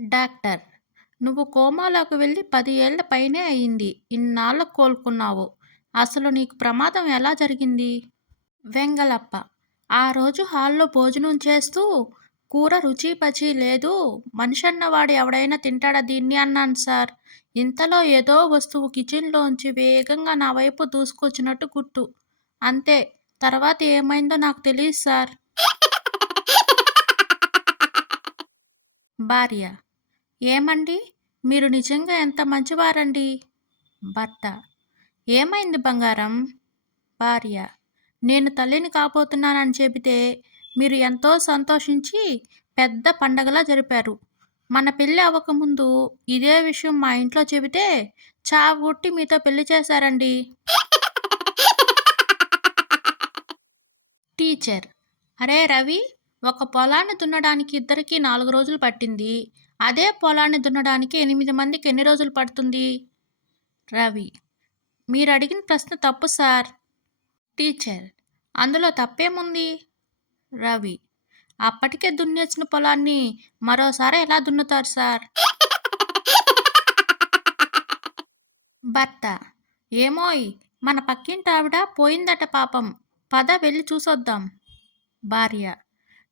Doctor: నువ్వు కోమాలోకి వెళ్ళి 10 ఏళ్ల పైనే అయింది. ఇన్నాళ్ళకు కోలుకున్నావు. అసలు నీకు ప్రమాదం ఎలా జరిగింది? వెంగళప్ప: ఆ రోజు హాల్లో భోజనం చేస్తూ కూర రుచీ పచీ లేదు. మనిషన్నవాడు ఎవడైనా తింటాడా దీన్ని అన్నాను సార్. ఇంతలో ఏదో వస్తువు కిచెన్లోంచి వేగంగా నా వైపు దూసుకొచ్చినట్టు గుర్తు. అంతే. తర్వాత ఏమైందో నాకు తెలీదు సార్. భార్య: ఏమండి, మీరు నిజంగా ఎంత మంచివారండి. భర్త: ఏమైంది బంగారం? భార్య: నేను తల్లిని కాబోతున్నానని చెబితే మీరు ఎంతో సంతోషించి పెద్ద పండగలా జరిపారు. మన పెళ్ళి అవ్వకముందు ఇదే విషయం మా ఇంట్లో చెబితే చావుగొట్టి మీతో పెళ్లి చేశారండి. టీచర్: అరే రవి, ఒక పొలాన్ని దున్నడానికి ఇద్దరికి 4 రోజులు పట్టింది. అదే పొలాన్ని దున్నడానికి 8 మందికి ఎన్ని రోజులు పడుతుంది? రవి: మీరు అడిగిన ప్రశ్న తప్పు సార్. టీచర్: అందులో తప్పేముంది? రవి: అప్పటికే దున్నేసిన పొలాన్ని మరోసారి ఎలా దున్నుతారు సార్? భర్త: ఏమోయ్, మన పక్కింటి ఆవిడ పోయిందట పాపం. పద వెళ్ళి చూసొద్దాం. భార్య: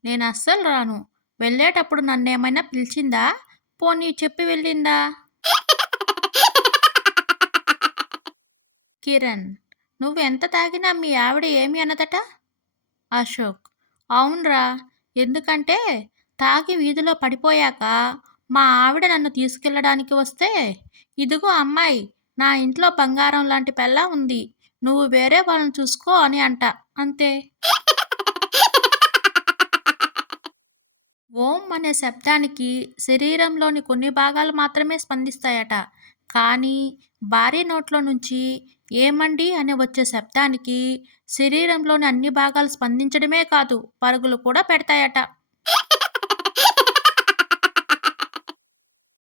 నేను అస్సలు రాను. వెళ్ళేటప్పుడు నన్నేమైనా పిలిచిందా? పోనీ చెప్పి వెళ్ళిందా? కిరణ్: నువ్వు ఎంత తాగినా మీ ఆవిడ ఏమి అనదట? అశోక్: అవునరా. ఎందుకంటే తాగి వీధిలో పడిపోయాక మా ఆవిడ నన్ను తీసుకెళ్ళడానికి వస్తే, ఇదిగో అమ్మాయి, నా ఇంట్లో బంగారం లాంటి పెళ్ళాం ఉంది. నువ్వు వేరే వాళ్ళని చూసుకో అని అంట. అంతే. ఓం అనే శబ్దానికి శరీరంలోని కొన్ని భాగాలు మాత్రమే స్పందిస్తాయట. కానీ భార్య నోట్లో నుంచి ఏమండి అని వచ్చే శబ్దానికి శరీరంలోని అన్ని భాగాలు స్పందించడమే కాదు, పరుగులు కూడా పెడతాయట.